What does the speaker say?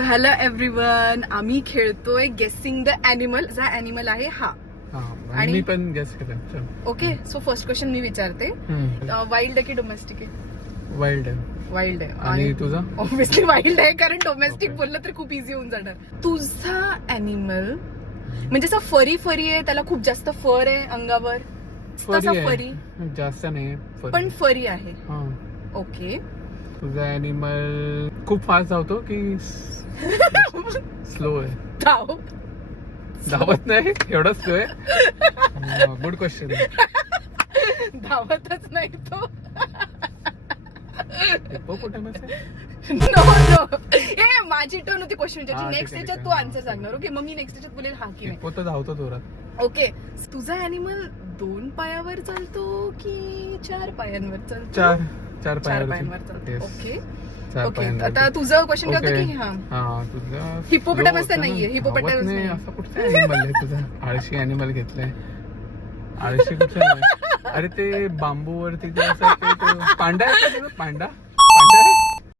So hello everyone, आम्ही खेळतोय गेसिंग द ॲनिमल. जो ॲनिमल आहे हा. आणि मी पण गेस केलं. ओके, सो फर्स्ट क्वेश्चन मी विचारते. वाईल्ड आहे की डोमेस्टिक आहे? वाईल्ड आहे. वाईल्ड आहे. आणि तुझा? ऑब्व्हियसली वाईल्ड आहे, कारण डोमेस्टिक बोललं तर खूप इझी होऊन जाणार. तुझा ॲनिमल म्हणजे असं फरी आहे, त्याला खूप जास्त फर आहे अंगावर, तसा फरी जास्त नाही पण फरी आहे. ओके. तुझा ॲनिमल खूप फास्ट धावतो की स्लो आहे? धावत नाही, एवढा स्लो आहे. Good question. धावतच नाही तो. हिप्पोपोटामस आहे? नो ए माझी टर्न होती क्वेश्चन विचारायची. नेक्स्ट याच्यात तू आन्सर सांगणार. ओके, मग मी नेक्स्ट याच्यात बोलेल हा की नाही. हिप्पो तर धावतो जोरात. ओके, तुझा ॲनिमल 2 पायावर चालतो की 4 पायांवर चालतो? 4 पायांवर चालतो. ओके. ओके, आता तुझं क्वेश्चन करतो की तुझा हिप्पोपोटामस तर नाहीये. हिप्पोपोटामस नाही. नाही. असं कुठचं ॲनिमल आहे तुझा? आळशी ॲनिमल घेतलंय. आळशी कुठचं आहे? अरे ते बांबू वरती जे असं ते पांडा आहे का तुझं? पांडा